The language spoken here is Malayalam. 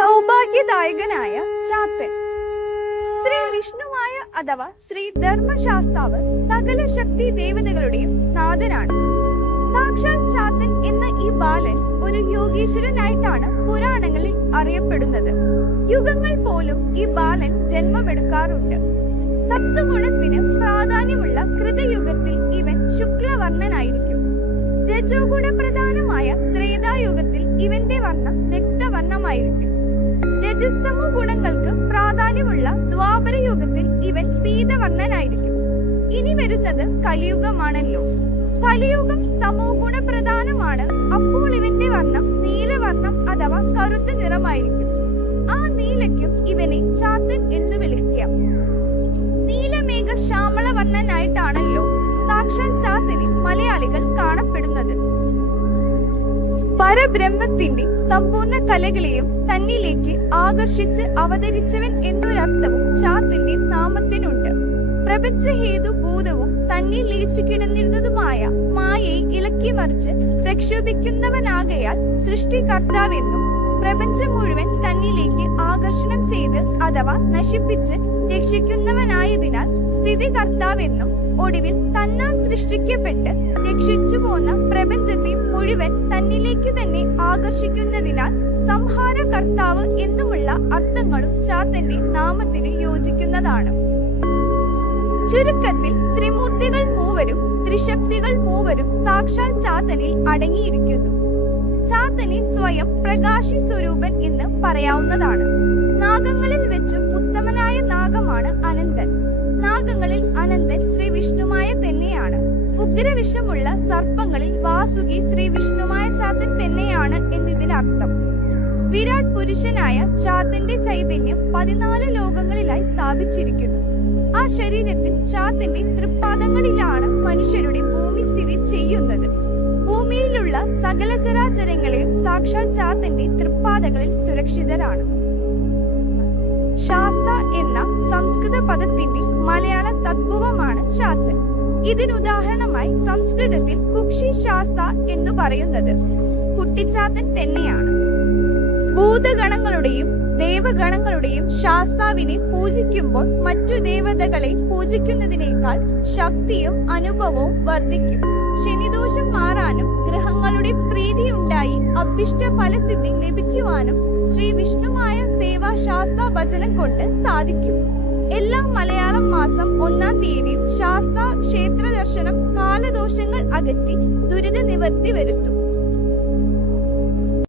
സൗഭാഗ്യദായകനായ ചാത്തൻ. ശ്രീ വിഷ്ണുവായ അഥവാ ശ്രീ ധർമ്മശാസ്താവ് സകല ശക്തി ദേവതകളുടെയും നാഥനാണ്. സാക്ഷാൽ ചാത്തൻ എന്ന ഈ ബാലൻ ഒരു യോഗീശ്വരനായിട്ടാണ് പുരാണങ്ങളിൽ അറിയപ്പെടുന്നത്. യുഗങ്ങൾ പോലും ഈ ബാലൻ ജന്മമെടുക്കാറുണ്ട്. സപ്തഗുണത്തിന് പ്രാധാന്യമുള്ള കൃതയുഗത്തിൽ ഇവൻ ശുക്ലവർണ്ണനായിരിക്കും. രജോഗുണ പ്രധാനമായ ത്രേതായുഗത്തിൽ ഇവന്റെ വർണ്ണം രക്തവർണ്ണമായിരിക്കും. രജസ്തമോ ഗുണങ്ങൾക്ക് പ്രാധാന്യമുള്ള ദ്വാപര യുഗത്തിൽ ഇവൻ പീതവർണ്ണനായിരിക്കും. ഇനി വരുന്നത് കലിയുഗമാണല്ലോ. കലിയുഗം തമോ ഗുണ പ്രധാനമാണ്. അപ്പോൾ ഇവന്റെ വർണ്ണം നീലവർണ്ണം അഥവാ കറുത്ത നിറമായിരിക്കും. ആ നീലയ്ക്കും ഇവനെ ചാത്തൻ എന്ന് വിളിക്കാം. നീലമേഘ ശ്യാമളവർണ്ണനായിട്ടാണല്ലോ സാക്ഷാൽ ചാത്തനിൽ മലയാളികൾ കാണപ്പെടുന്നത്. പരബ്രഹ്മത്തിന്റെ സമ്പൂർണ്ണ കലകളെയും തന്നിലേക്ക് ആകർഷിച്ച് അവതരിച്ചവൻ എന്നൊരർത്ഥവും ചാത്തന്റെ നാമത്തിനുണ്ട്. പ്രപഞ്ചഹേതുഭൂതവും തന്നിൽ ലയിച്ചു കിടന്നിരുന്നതുമായ മായയെ ഇളക്കി മറിച്ച് പ്രക്ഷോഭിക്കുന്നവനാകയാൽ സൃഷ്ടികർത്താവെന്നും പ്രപഞ്ചം മുഴുവൻ തന്നിലേക്ക് ആകർഷണം ചെയ്ത് അഥവാ നശിപ്പിച്ച് രക്ഷിക്കുന്നവനായതിനാൽ സ്ഥിതികർത്താവെന്നും ഒടുവിൽ തന്നാൽ സൃഷ്ടിക്കപ്പെട്ട് രക്ഷിച്ചു പോന്ന പ്രപഞ്ചത്തെ മുഴുവൻ തന്നിലേക്ക് തന്നെ ആകർഷിക്കുന്നതിനാൽ സംഹാരകർത്താവ് എന്നുമുള്ള അർത്ഥങ്ങളും ചാത്തന്റെ നാമത്തിന് യോജിക്കുന്നതാണ്. ചുരുക്കത്തിൽ ത്രിമൂർത്തികൾ മൂവരും ത്രിശക്തികൾ മൂവരും സാക്ഷാൽ ചാത്തനിൽ അടങ്ങിയിരിക്കുന്നു. ചാത്തനെ സ്വയം പ്രകാശി സ്വരൂപൻ എന്ന് പറയാവുന്നതാണ്. നാഗങ്ങളിൽ വെച്ചും ഉത്തമനായ നാഗമാണ് അനന്തൻ. നാഗങ്ങളിൽ അനന്തൻ ശ്രീ വിഷ്ണുമായ തന്നെയാണ്. ഉഗ്രവിഷമുള്ള സർപ്പങ്ങളിൽ വാസുകി ശ്രീ വിഷ്ണുമായ ചാത്തൻ തന്നെയാണ് എന്നതിനർത്ഥം. വിരാട് പുരുഷനായ ചാത്തന്റെ ചൈതന്യം 14 ലോകങ്ങളിലായി സ്ഥാപിച്ചിരിക്കുന്നു. ആ ശരീരത്തിൽ ചാത്തന്റെ തൃപ്പാദങ്ങളിലാണ് മനുഷ്യരുടെ ഭൂമി സ്ഥിതി ചെയ്യുന്നത്. ഭൂമിയിലുള്ള സകല ചരാചരങ്ങളെയും സാക്ഷാൽ ചാത്തന്റെ തൃപ്പാദങ്ങളിൽ സുരക്ഷിതരാണ്. ശാസ്ത എന്ന സംസ്കൃത പദത്തിന്റെ മലയാള തദ്ഭവമാണ് ചാത്തൻ. ഇതിനുദാഹരണമായി സംസ്കൃതത്തിൽ കുക്ഷി ശാസ്ത എന്ന് പറയുന്നത് കുട്ടിച്ചാത്തൻ തന്നെയാണ്. ഭൂതഗണങ്ങളുടെയും ദേവഗണങ്ങളുടെയും ശാസ്താവിനെ പൂജിക്കുമ്പോൾ മറ്റു ദേവതകളെ പൂജിക്കുന്നതിനേക്കാൾ ശക്തിയും അനുഭവവും വർദ്ധിക്കും. ശനിദോഷം മാറാനും ഗ്രഹങ്ങളുടെ പ്രീതി ഉണ്ടായി അഭീഷ്ട ഫലസിദ്ധി ലഭിക്കുവാനും ശ്രീ വിഷ്ണുമായ സേവാ ശാസ്താ ഭജനം കൊണ്ട് സാധിക്കും. എല്ലാ മലയാളം മാസം 1-ാം തീയതിയും ശാസ്താ ക്ഷേത്ര ദർശനം കാലദോഷങ്ങൾ അകറ്റി ദുരിത നിവർത്തി വരുത്തും.